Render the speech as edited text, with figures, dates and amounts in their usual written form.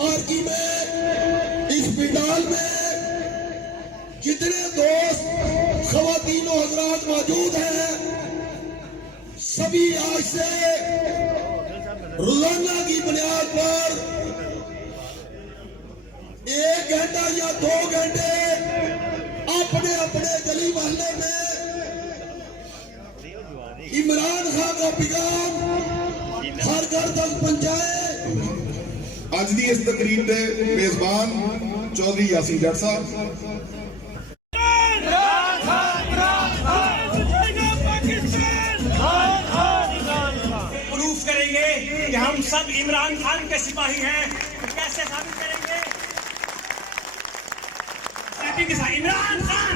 पार्की में, इस पंडाल में जितने दोस्त ख़वातीन और हज़रात मौजूद हैं, सभी आज से रोजाना की बुनियाद पर 1 घंटा या 2 घंटे अपने अपने गली मोहल्ले में इमरान खान का पैगाम हर घर तक पहुंचाए। ਅੱਜ ਦੀ ਇਸ ਤਕਰੀਬ ਦੇ ਮੇਜ਼ਬਾਨ चौधरी यासीन जट साहब। प्रूफ करेंगे कि हम सब इमरान खान के सिपाही हैं। कैसे साबित करेंगे? इमरान खान